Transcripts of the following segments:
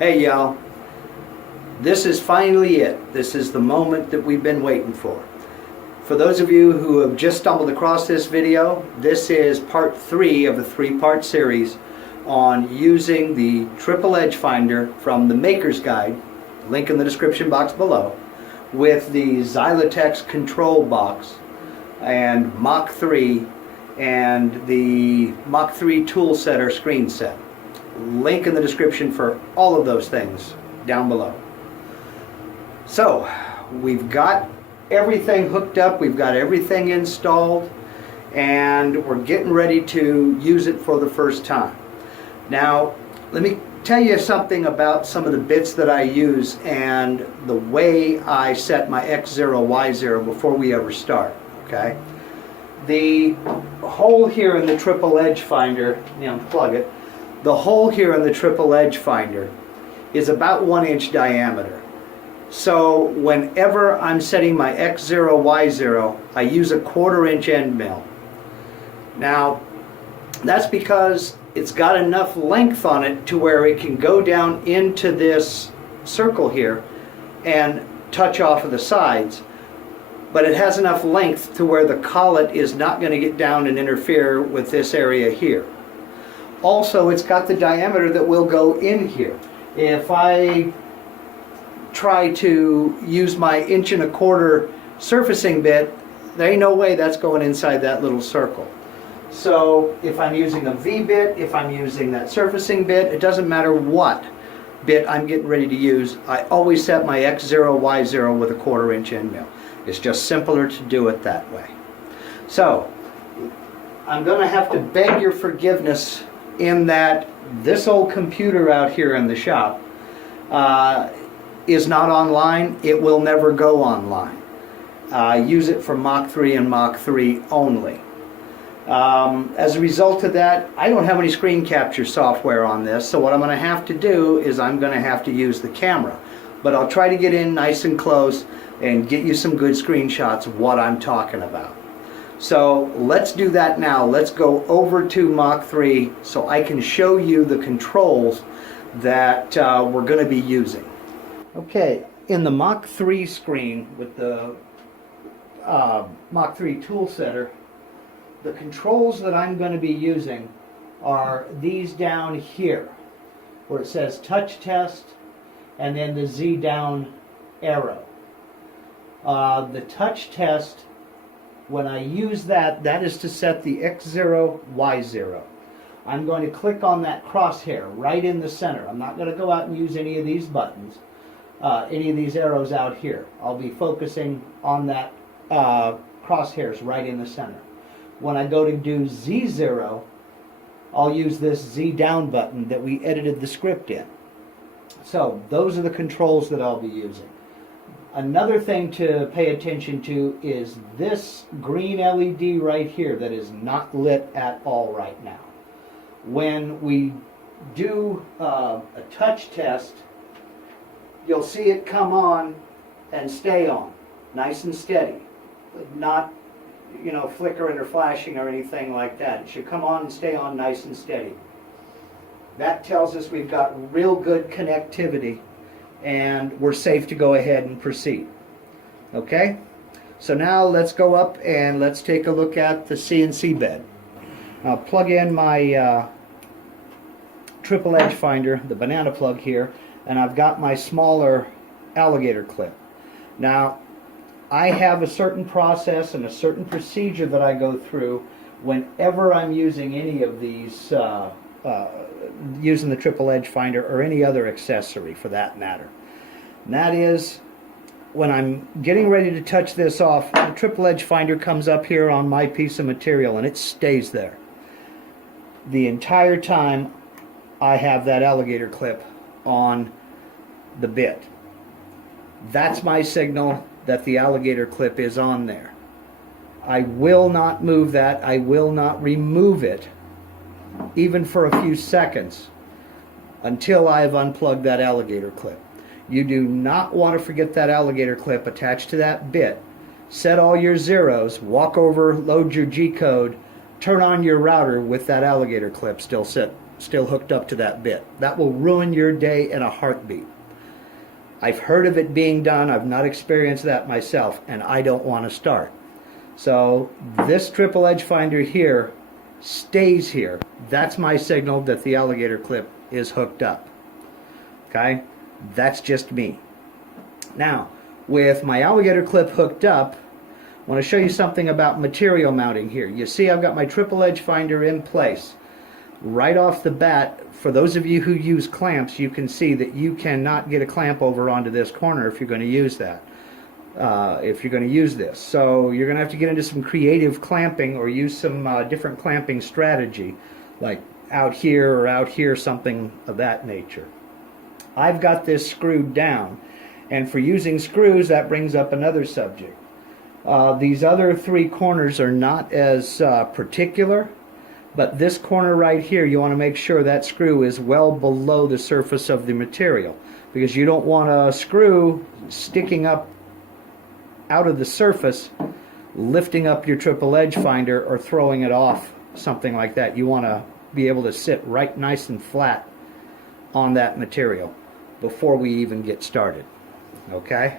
Hey y'all, this is finally it. This is the moment that we've been waiting for. For those of you who have just stumbled across this video, this is part 3 of a 3-part series on using the triple edge finder from the Maker's Guide, link in the description box below, with the Xylotex control box and Mach 3 and the Mach 3 tool setter screen set. Link in the description for all of those things down below. So we've got everything hooked up, we've got everything installed, and we're getting ready to use it for the first time. Now let me tell you something about some of the bits that I use and the way I set my X0, Y0 before we ever start. Okay, the hole here in the triple edge finder, unplug it. The hole here in the triple edge finder is about 1 inch diameter. So whenever I'm setting my X0, Y0, I use a 1/4 inch end mill. Now that's because it's got enough length on it to where it can go down into this circle here and touch off of the sides, but it has enough length to where the collet is not going to get down and interfere with this area here. Also, it's got the diameter that will go in here. If I try to use my 1.25 inch surfacing bit, there ain't no way that's going inside that little circle. So if I'm using a V bit, if I'm using that surfacing bit, it doesn't matter what bit I'm getting ready to use, I always set my X0, Y0 with a 1/4 inch end mill. It's just simpler to do it that way. So I'm going to have to beg your forgiveness in that this old computer out here in the shop is not online. It will never go online. I use it for Mach 3 and Mach 3 only. As a result of that, I don't have any screen capture software on this, so what I'm going to have to do is I'm going to have to use the camera. But I'll try to get in nice and close and get you some good screenshots of what I'm talking about. So let's do that now. Let's go over to Mach 3 so I can show you the controls that we're going to be using. Okay, in the Mach 3 screen with the Mach 3 tool setter, the controls that I'm going to be using are these down here, where it says touch test and then the Z down arrow. The touch test, when I use that, that is to set the X0, Y0. I'm going to click on that crosshair right in the center. I'm not going to go out and use any of these buttons, any of these arrows out here. I'll be focusing on that crosshairs right in the center. When I go to do Z0, I'll use this Z down button that we edited the script in. So those are the controls that I'll be using. Another thing to pay attention to is this green LED right here that is not lit at all right now. When we do a touch test, you'll see it come on and stay on, nice and steady, not flickering or flashing or anything like that. It should come on and stay on nice and steady. That tells us we've got real good connectivity and we're safe to go ahead and proceed. Okay, so now let's go up and let's take a look at the CNC bed. I'll plug in my triple edge finder, the banana plug here, and I've got my smaller alligator clip. Now I have a certain process and a certain procedure that I go through whenever I'm using any of these, using the triple edge finder or any other accessory for that matter. And that is, when I'm getting ready to touch this off, the triple edge finder comes up here on my piece of material and it stays there. The entire time I have that alligator clip on the bit. That's my signal that the alligator clip is on there. I will not move that. I will not remove it even for a few seconds until I have unplugged that alligator clip. You do not want to forget that alligator clip attached to that bit. Set all your zeros, walk over, load your G code, turn on your router with that alligator clip still still hooked up to that bit. That will ruin your day in a heartbeat. I've heard of it being done. I've not experienced that myself, and I don't want to start. So this triple edge finder here stays here. That's my signal that the alligator clip is hooked up. Okay? That's just me. Now, with my alligator clip hooked up, I want to show you something about material mounting here. You see I've got my triple edge finder in place. Right off the bat, for those of you who use clamps, you can see that you cannot get a clamp over onto this corner if you're going to use that. If you're going to use this. So you're going to have to get into some creative clamping or use some different clamping strategy, like out here or out here, something of that nature. I've got this screwed down, and for using screws, that brings up another subject. These other three corners are not as particular, but this corner right here, you want to make sure that screw is well below the surface of the material, because you don't want a screw sticking up out of the surface, lifting up your triple edge finder or throwing it off, something like that. You want to be able to sit right nice and flat on that material before we even get started. Okay?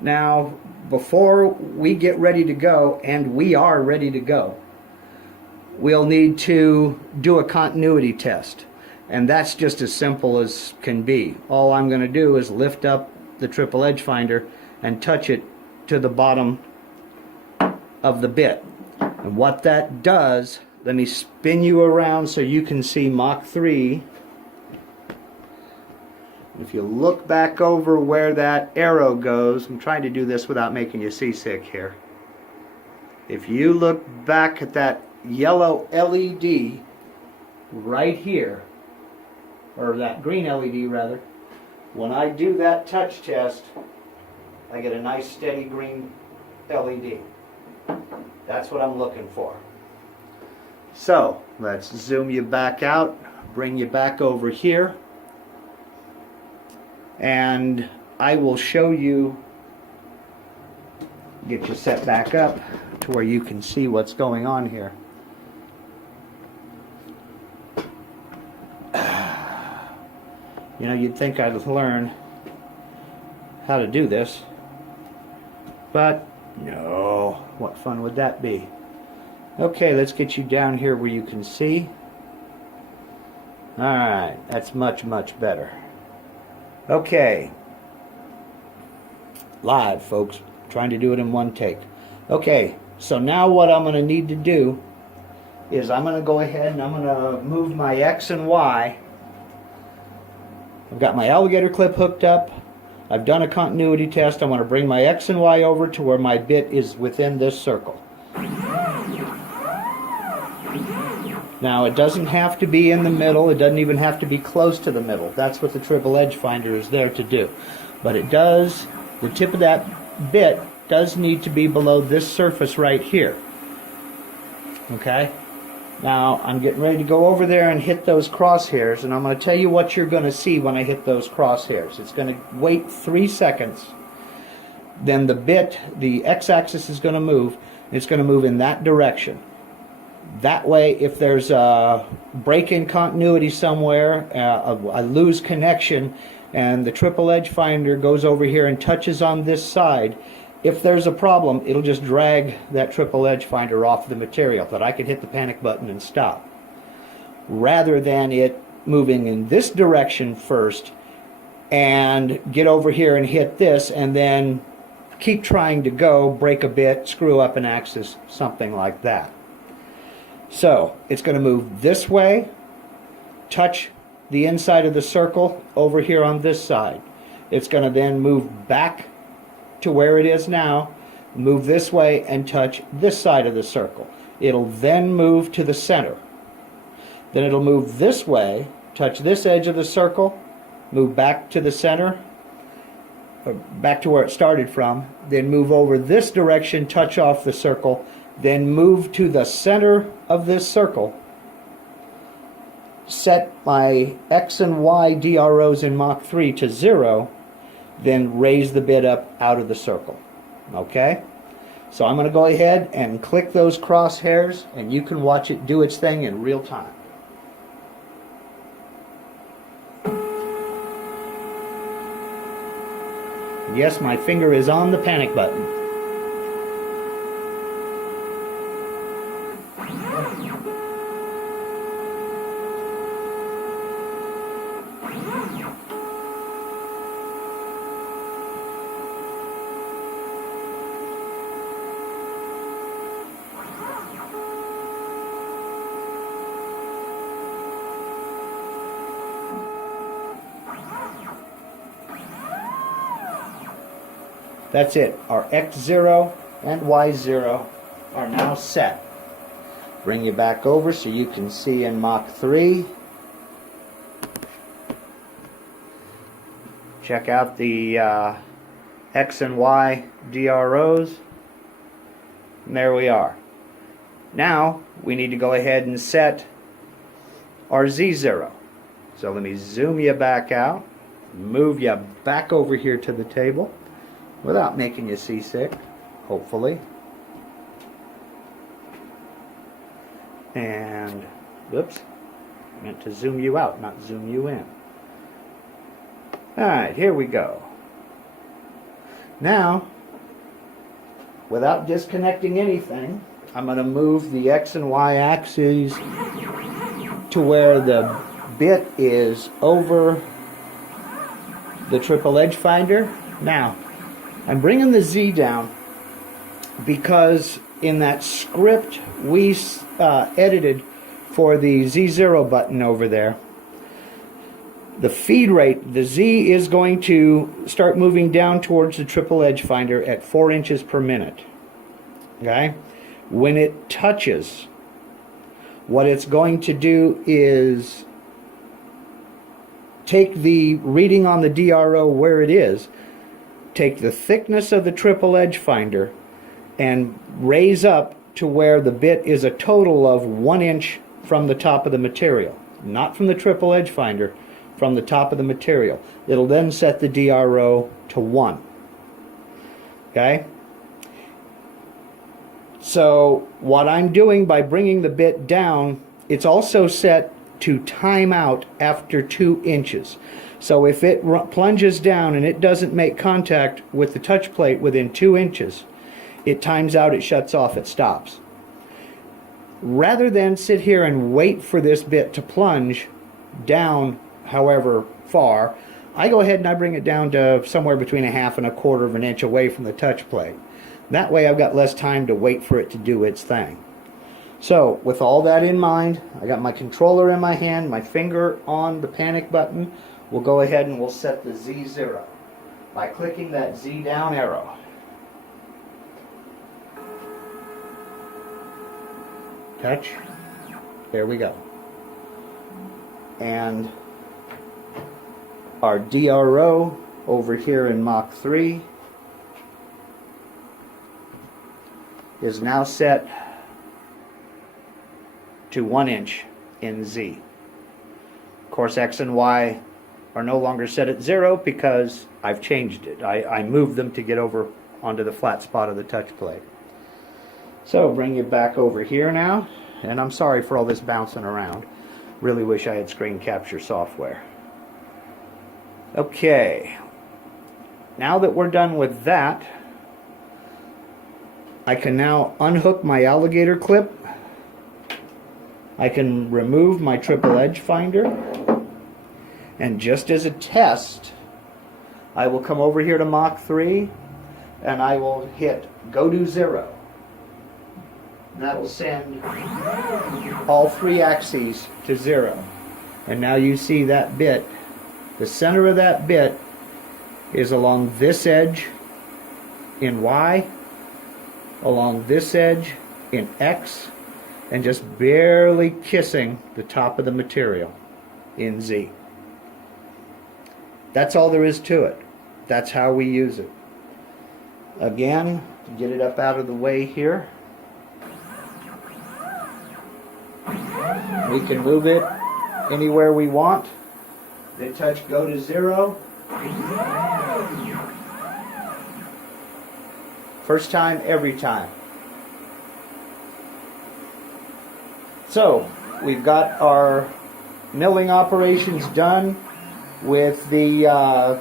Now, before we get ready to go, and we are ready to go, we'll need to do a continuity test. And that's just as simple as can be. All I'm going to do is lift up the triple edge finder and touch it to the bottom of the bit. And what that does, let me spin you around so you can see Mach 3. If you look back over where that arrow goes, I'm trying to do this without making you seasick here. If you look back at that yellow LED right here, or that green LED rather, when I do that touch test, I get a nice steady green LED. That's what I'm looking for. So let's zoom you back out, bring you back over here, and I will show you, get you set back up to where you can see what's going on here. You know, you'd think I'd learn how to do this, but no, what fun would that be? Okay, let's get you down here where you can see. Alright, that's much, much better. Okay. Live, folks. Trying to do it in one take. Okay, so now what I'm going to need to do is I'm going to go ahead and I'm going to move my X and Y. I've got my alligator clip hooked up. I've done a continuity test. I'm going to bring my X and Y over to where my bit is within this circle. Now, it doesn't have to be in the middle. It doesn't even have to be close to the middle. That's what the triple edge finder is there to do. But it does, the tip of that bit does need to be below this surface right here. Okay? Now, I'm getting ready to go over there and hit those crosshairs, and I'm going to tell you what you're going to see when I hit those crosshairs. It's going to wait 3 seconds. Then the bit, the x-axis is going to move. It's going to move in that direction. That way, if there's a break in continuity somewhere, I lose connection, and the triple edge finder goes over here and touches on this side, if there's a problem, it'll just drag that triple edge finder off the material, that I can hit the panic button and stop. Rather than it moving in this direction first and get over here and hit this and then keep trying to go, break a bit, screw up an axis, something like that. So it's going to move this way, touch the inside of the circle over here on this side. It's going to then move back to where it is now, move this way and touch this side of the circle. It'll then move to the center. Then it'll move this way, touch this edge of the circle, move back to the center, or back to where it started from, then move over this direction, touch off the circle, then move to the center of this circle, set my X and Y DROs in Mach 3 to 0, then raise the bit up out of the circle. Okay? So I'm going to go ahead and click those crosshairs, and you can watch it do its thing in real time. Yes, my finger is on the panic button. That's it. Our X0 and Y0 are now set. Bring you back over so you can see in Mach 3. Check out the X and Y DROs. And there we are. Now we need to go ahead and set our Z0. So let me zoom you back out, move you back over here to the table without making you seasick, hopefully. And, whoops, I meant to zoom you out, not zoom you in. Alright, here we go. Now, without disconnecting anything, I'm going to move the X and Y axes to where the bit is over the triple edge finder. Now, I'm bringing the Z down because in that script we edited for the Z0 button over there, the feed rate, the Z is going to start moving down towards the triple edge finder at 4 inches per minute. Okay? When it touches, what it's going to do is take the reading on the DRO where it is, take the thickness of the triple edge finder and raise up to where the bit is a total of 1 inch from the top of the material. Not from the triple edge finder, from the top of the material. It'll then set the DRO to 1. Okay? So what I'm doing by bringing the bit down, it's also set to time out after 2 inches. So if it plunges down and it doesn't make contact with the touch plate within 2 inches, it times out, it shuts off, it stops. Rather than sit here and wait for this bit to plunge down however far, I go ahead and I bring it down to somewhere between 1/2 and 1/4 of an inch away from the touch plate. That way I've got less time to wait for it to do its thing. So with all that in mind, I got my controller in my hand, my finger on the panic button. We'll go ahead and we'll set the Z0 by clicking that Z down arrow. Touch. There we go. And our DRO over here in Mach 3 is now set to 1 inch in Z. Of course, X and Y are no longer set at 0 because I've changed it. I moved them to get over onto the flat spot of the touch plate. So bring you back over here now, and I'm sorry for all this bouncing around. Really wish I had screen capture software. Okay, now that we're done with that, I can now unhook my alligator clip. I can remove my triple edge finder, and just as a test, I will come over here to Mach 3 and I will hit go to 0. That'll send all 3 axes to 0. And now you see that bit, the center of that bit is along this edge in Y, along this edge in X, and just barely kissing the top of the material in Z. That's all there is to it. That's how we use it. Again, to get it up out of the way here, we can move it anywhere we want. Then touch go to 0. First time, every time. So, we've got our milling operations done with the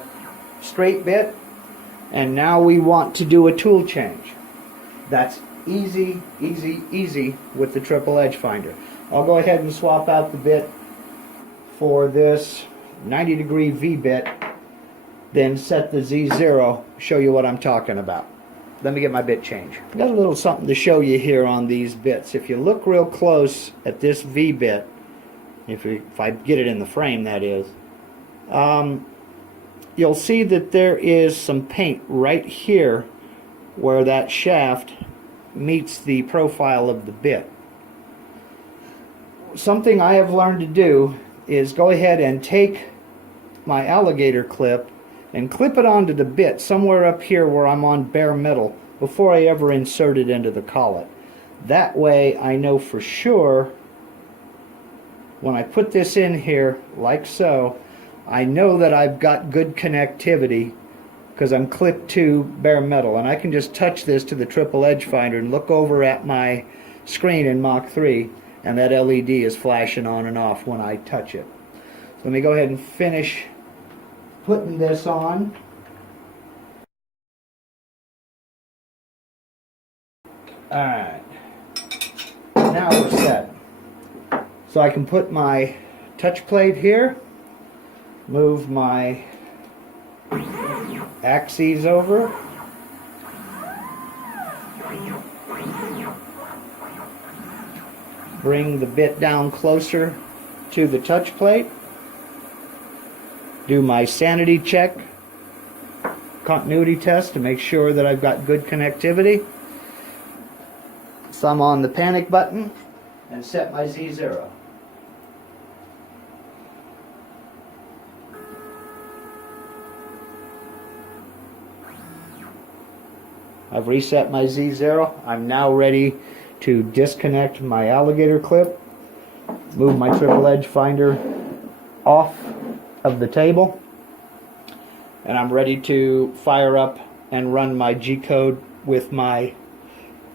straight bit. And now we want to do a tool change. That's easy, easy, easy with the triple edge finder. I'll go ahead and swap out the bit for this 90-degree V bit, then set the Z0, show you what I'm talking about. Let me get my bit change. I've got a little something to show you here on these bits. If you look real close at this V bit, if I get it in the frame, that is, you'll see that there is some paint right here where that shaft meets the profile of the bit. Something I have learned to do is go ahead and take my alligator clip and clip it onto the bit somewhere up here where I'm on bare metal before I ever insert it into the collet. That way I know for sure when I put this in here like so, I know that I've got good connectivity because I'm clipped to bare metal, and I can just touch this to the triple edge finder and look over at my screen in Mach 3 and that LED is flashing on and off when I touch it. So let me go ahead and finish putting this on. Alright, now we're set. So I can put my touch plate here, move my axes over, bring the bit down closer to the touch plate, do my sanity check, continuity test to make sure that I've got good connectivity, thumb on the panic button, and set my Z0. I've reset my Z0. I'm now ready to disconnect my alligator clip, move my triple edge finder off of the table, and I'm ready to fire up and run my G-code with my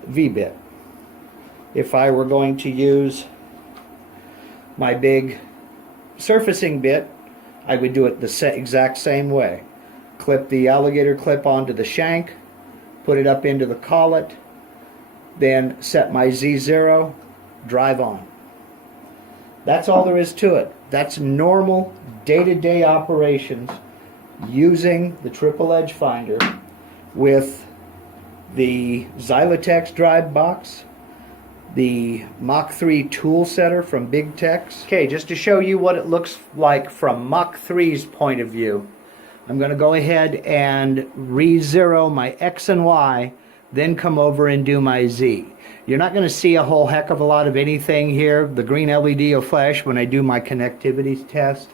V-bit. If I were going to use my big surfacing bit, I would do it the exact same way. Clip the alligator clip onto the shank, put it up into the collet, then set my Z0, drive on. That's all there is to it. That's normal day-to-day operations using the triple edge finder with the Xylotex drive box, the Mach 3 tool setter from Big Tex. Okay, just to show you what it looks like from Mach 3's point of view, I'm going to go ahead and re-zero my X and Y, then come over and do my Z. You're not going to see a whole heck of a lot of anything here. The green LED will flash when I do my connectivity test.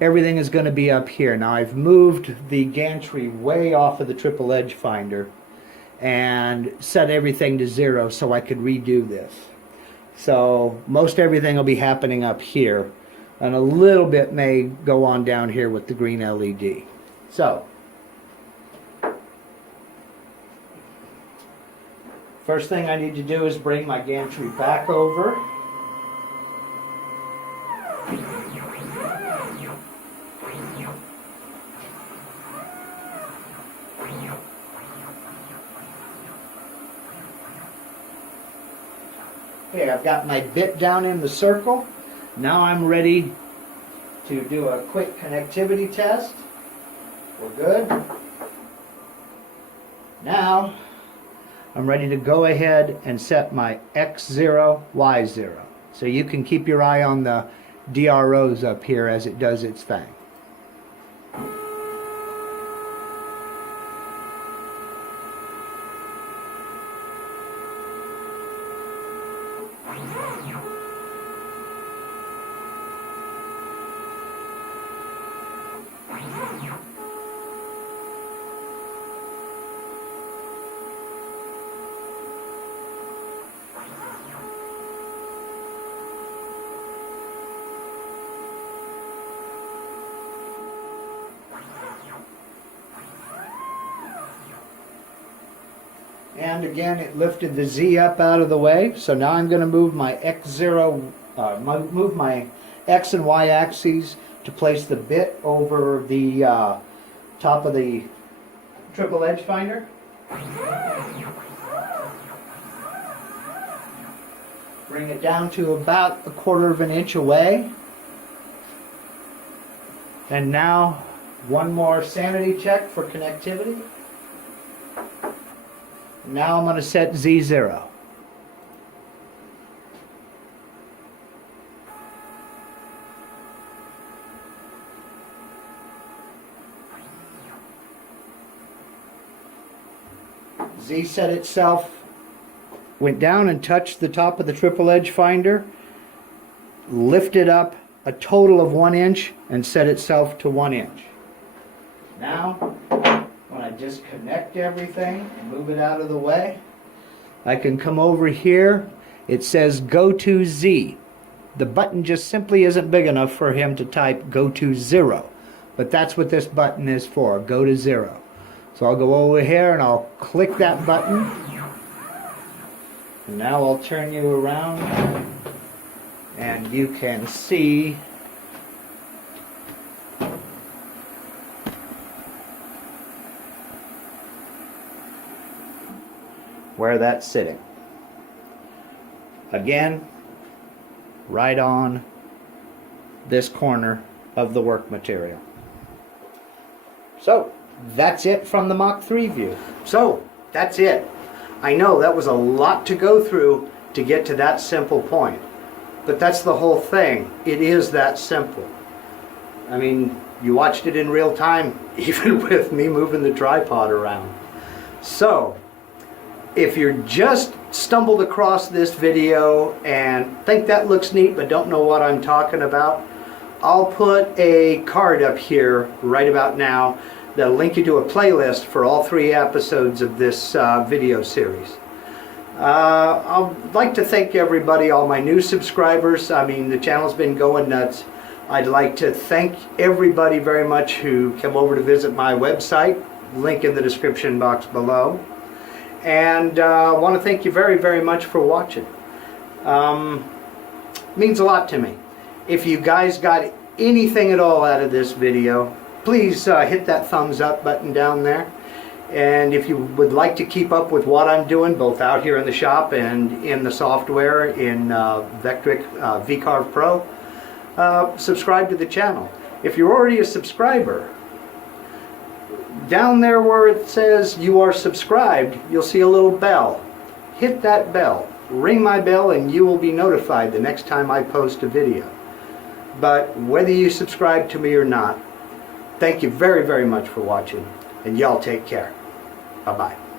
Everything is going to be up here. Now I've moved the gantry way off of the triple edge finder and set everything to 0 so I could redo this. So most everything will be happening up here, and a little bit may go on down here with the green LED. So first thing I need to do is bring my gantry back over. Okay, I've got my bit down in the circle. Now I'm ready to do a quick connectivity test. We're good. Now I'm ready to go ahead and set my X0, Y0. So you can keep your eye on the DROs up here as it does its thing. And again, it lifted the Z up out of the way. So now I'm going to move my X0, move my X and Y axes to place the bit over the top of the triple edge finder. Bring it down to about 1/4 of an inch away. And now one more sanity check for connectivity. Now I'm going to set Z0. Z set itself, went down and touched the top of the triple edge finder, lifted up a total of 1 inch and set itself to 1 inch. Now, when I disconnect everything and move it out of the way, I can come over here. It says go to Z. The button just simply isn't big enough for him to type go to 0. But that's what this button is for, go to 0. So I'll go over here and I'll click that button. And now I'll turn you around and you can see where that's sitting. Again, right on this corner of the work material. So, that's it from the Mach 3 view. So, that's it. I know that was a lot to go through to get to that simple point. But that's the whole thing. It is that simple. I mean, you watched it in real time, even with me moving the tripod around. So, if you're just stumbled across this video and think that looks neat but don't know what I'm talking about, I'll put a card up here right about now that'll link you to a playlist for all 3 episodes of this video series. I'd like to thank everybody, all my new subscribers. I mean, the channel's been going nuts. I'd like to thank everybody very much who came over to visit my website, link in the description box below. And I want to thank you very, very much for watching. Means a lot to me. If you guys got anything at all out of this video, please hit that thumbs up button down there. And if you would like to keep up with what I'm doing, both out here in the shop and in the software in Vectric VCarve Pro, subscribe to the channel. If you're already a subscriber, down there where it says you are subscribed, you'll see a little bell. Hit that bell, ring my bell, and you will be notified the next time I post a video. But whether you subscribe to me or not, thank you very, very much for watching, and y'all take care. Bye-bye.